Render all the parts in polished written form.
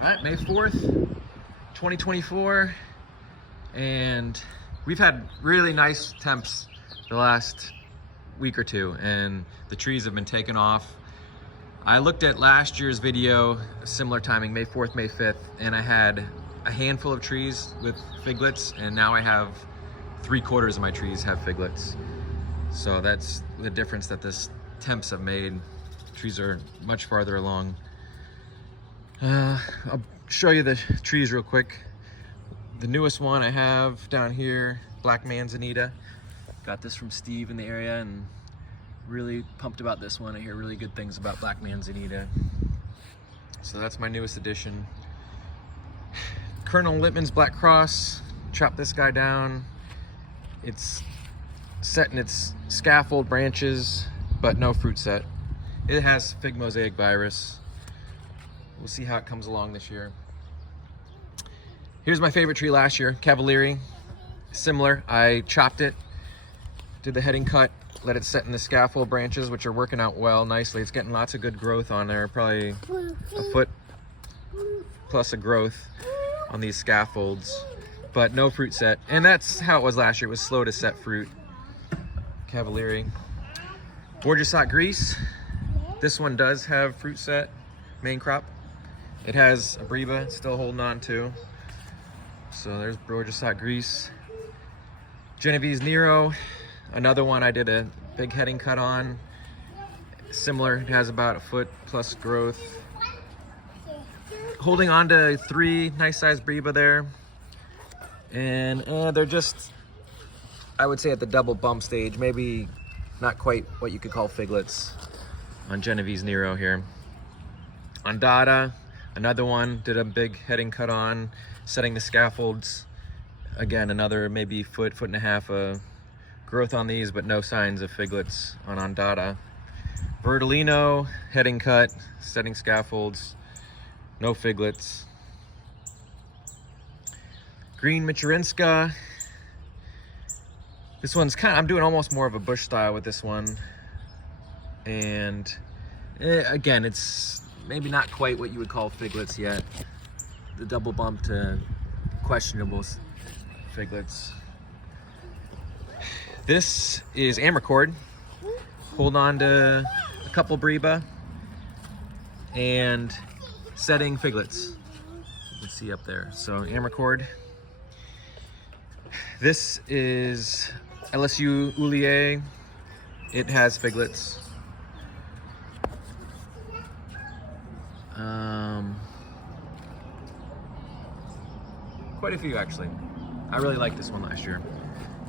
All right, May 4th, 2024, and we've had really nice temps the last week or two, and the trees have been taken off. I looked at last year's video, similar timing, May 4th, May 5th, and I had a handful of trees with figlets, and now I have 3/4 of my trees have figlets. So that's the difference that this temps have made. Trees are much farther along. I'll show you the trees real quick. The newest one I have down here, Black Manzanita. Got this from Steve in the area and really pumped about this one. I hear really good things about Black Manzanita. So that's my newest addition. Colonel Littman's Black Cross, chopped this guy down. It's set in its scaffold branches, but no fruit set. It has fig mosaic virus. We'll see how it comes along this year. Here's my favorite tree last year, Cavalieri. Similar, I chopped it, did the heading cut, let it set in the scaffold branches, which are working out well, nicely. It's getting lots of good growth on there, probably a foot plus of growth on these scaffolds, but no fruit set. And that's how it was last year. It was slow to set fruit. Cavalieri. Gorgeous Hot Grease. This one does have fruit set, main crop. It has a Breba still holding on to. So there's Gorgeous Hot Grease. Genovese Nero, another one I did a big heading cut on. Similar, it has about a foot plus growth. Holding on to 3 nice sized Breba there. And they're just, I would say at the double bump stage, maybe not quite what you could call figlets on Genovese Nero here. On Dada, another one, did a big heading cut on, setting the scaffolds. Again, another maybe foot and a half of growth on these, but no signs of figlets on Ondata. Verdolino, heading cut, setting scaffolds, no figlets. Green Michurinska. This one's I'm doing almost more of a bush style with this one. And again, it's maybe not quite what you would call figlets yet. The double bump to questionable figlets. This is Amarcord. Hold on to a couple Breba and setting figlets. You can see up there. So Amarcord. This is LSU Oulier. It has figlets. Quite a few actually. I really liked this one last year.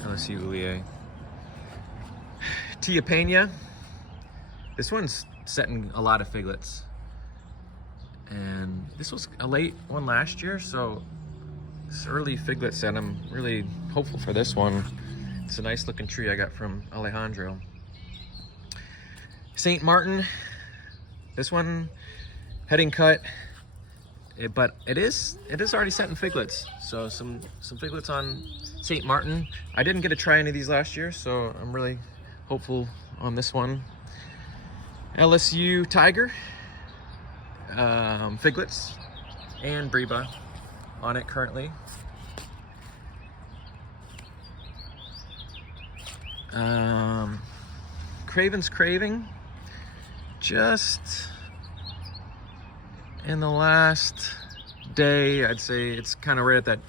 LSU Oulier. Tia Pena. This one's setting a lot of figlets. And this was a late one last year, so this early figlet set, I'm really hopeful for this one. It's a nice looking tree I got from Alejandro. St. Martin. This one, heading cut. But it is already set in figlets. So some figlets on St. Martin. I didn't get to try any of these last year, so I'm really hopeful on this one. LSU Tiger, figlets and Breba on it currently. Craven's Craving, just in the last day, I'd say it's kind of right at that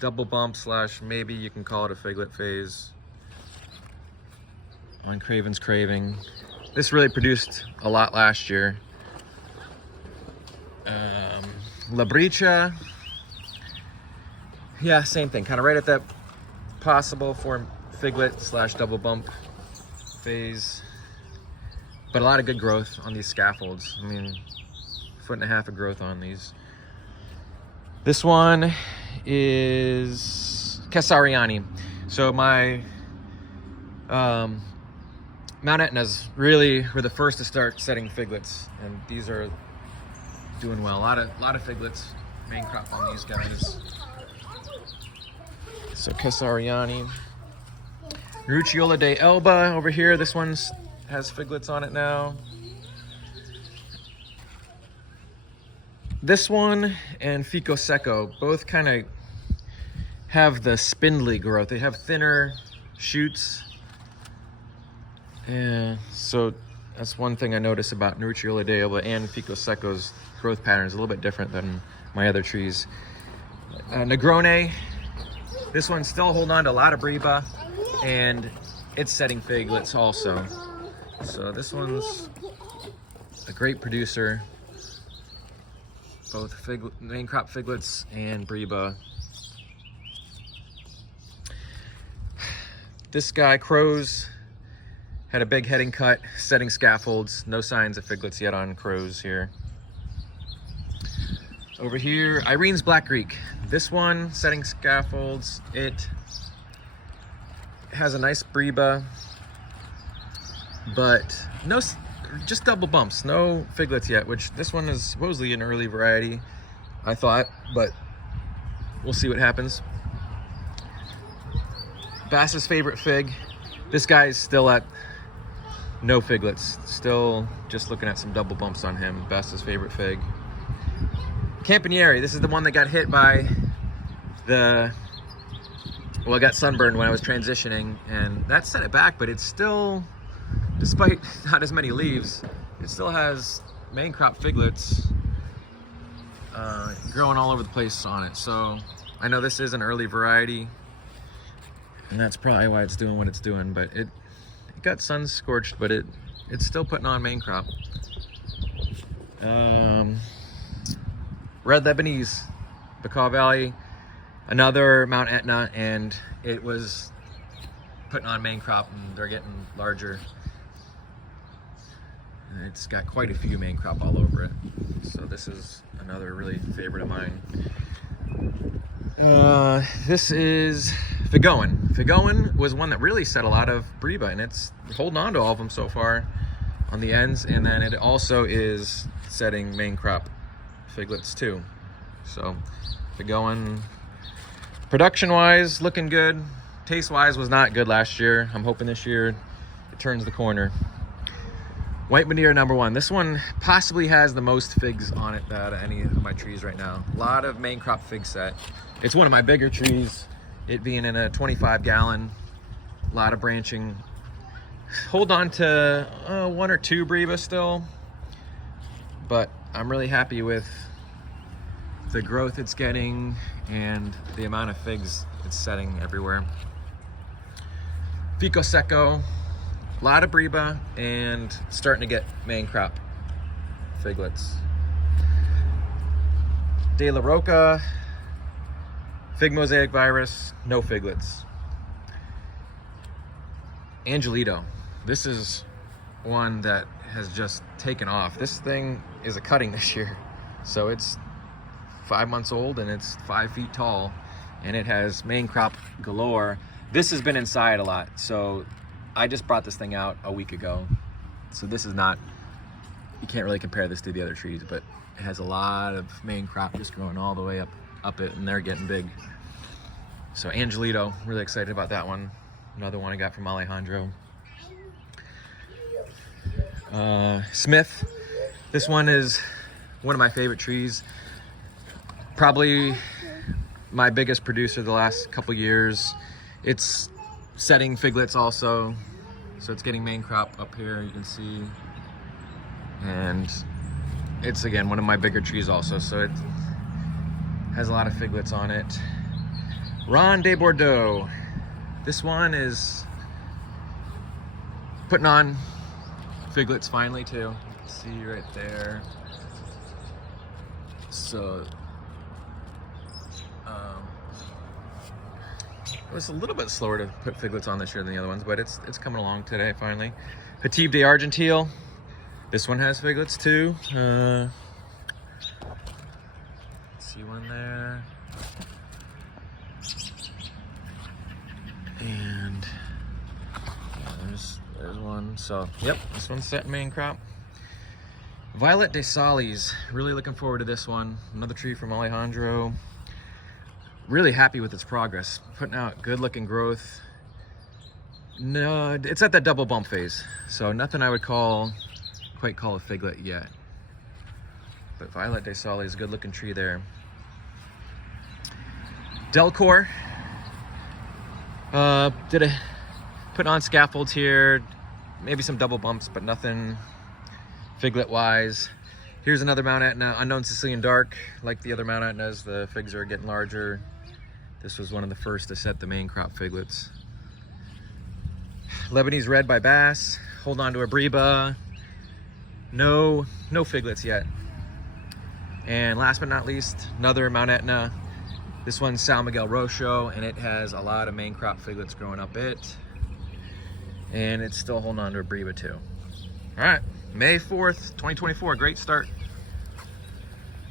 double bump / maybe you can call it a figlet phase on Craven's Craving. This really produced a lot last year. La Bricha, yeah, same thing, kind of right at that possible for figlet / double bump phase, but a lot of good growth on these scaffolds. I mean, 1.5 feet of growth on these. This one is Kesariani. So my Mount Etna's really were the first to start setting figlets, and these are doing well. A lot of figlets, main crop on these guys. So Kesariani. Rucciola de Elba over here. This one's has figlets on it now. This one and Fico Seco both kind of have the spindly growth. They have thinner shoots. Yeah, so that's one thing I notice about Nutriola Deola and Fico Seco's growth pattern is a little bit different than my other trees. Negrone, this one's still holding on to a lot of Breba, and it's setting figlets also. So this one's a great producer, both main crop figlets and Breba. This guy, Crows, had a big heading cut, setting scaffolds. No signs of figlets yet on Crows here. Over here, Irene's Black Greek. This one, setting scaffolds. It has a nice Breba, but no, just double bumps. No figlets yet, which this one is supposedly an early variety, I thought, but we'll see what happens. Bass's favorite fig. This guy is still at no figlets. Still just looking at some double bumps on him. Bass's favorite fig. Campanieri, this is the one that got hit by I got sunburned when I was transitioning, and that set it back, but it's still, despite not as many leaves, it still has main crop figlets growing all over the place on it. So I know this is an early variety, and that's probably why it's doing what it's doing, but it got sun scorched, but it's still putting on main crop. Red Lebanese, Bacaw Valley, another Mount Etna, and it was putting on main crop, and they're getting larger. And it's got quite a few main crop all over it. So this is another really favorite of mine. This is Figoan. Figoan was one that really set a lot of Breba, and it's holding on to all of them so far on the ends, and then it also is setting main crop figlets too. So Figoan, production wise, looking good. Taste wise was not good last year. I'm hoping this year it turns the corner. White Madeira #1. This one possibly has the most figs on it out of any of my trees right now. A lot of main crop fig set. It's one of my bigger trees, it being in a 25-gallon, a lot of branching. Hold on to 1 or 2 Breba still, but I'm really happy with the growth it's getting and the amount of figs it's setting everywhere. Fico Seco, a lot of Breba and starting to get main crop figlets. De La Roca, fig mosaic virus, no figlets. Angelito, this is one that has just taken off. This thing is a cutting this year, so it's 5 months old and it's 5 feet tall, and it has main crop galore. This has been inside a lot, so I just brought this thing out a week ago, so this is not, you can't really compare this to the other trees, but it has a lot of main crop just growing all the way up it, and they're getting big. So Angelito, really excited about that one. Another one I got from Alejandro. Smith, this one is one of my favorite trees. Probably my biggest producer the last couple years. It's setting figlets also, so it's getting main crop up here, you can see. And it's, again, one of my bigger trees also, so it has a lot of figlets on it. Ron de Bordeaux. This one is putting on figlets finally too. You can see right there. So it was a little bit slower to put figlets on this year than the other ones, but it's coming along today finally. Petit de Argentile. This one has figlets too. See one there. And yeah, there's one. So yep, this one's set main crop. Violet de Salis, really looking forward to this one. Another tree from Alejandro. Really happy with its progress. Putting out good looking growth. No, it's at that double bump phase, so nothing I would quite call a figlet yet. But Violet de Sole is a good looking tree there. Delcor. Put on scaffolds here, maybe some double bumps, but nothing figlet wise. Here's another Mount Etna, Unknown Sicilian Dark. Like the other Mount Etnas, the figs are getting larger. This was one of the first to set the main crop figlets. Lebanese Red by Bass. Hold on to a Breba. No figlets yet. And last but not least, another Mount Etna. This one's San Miguel Rocho, and it has a lot of main crop figlets growing up it. And it's still holding on to a Breba too. All right, May 4th, 2024, great start.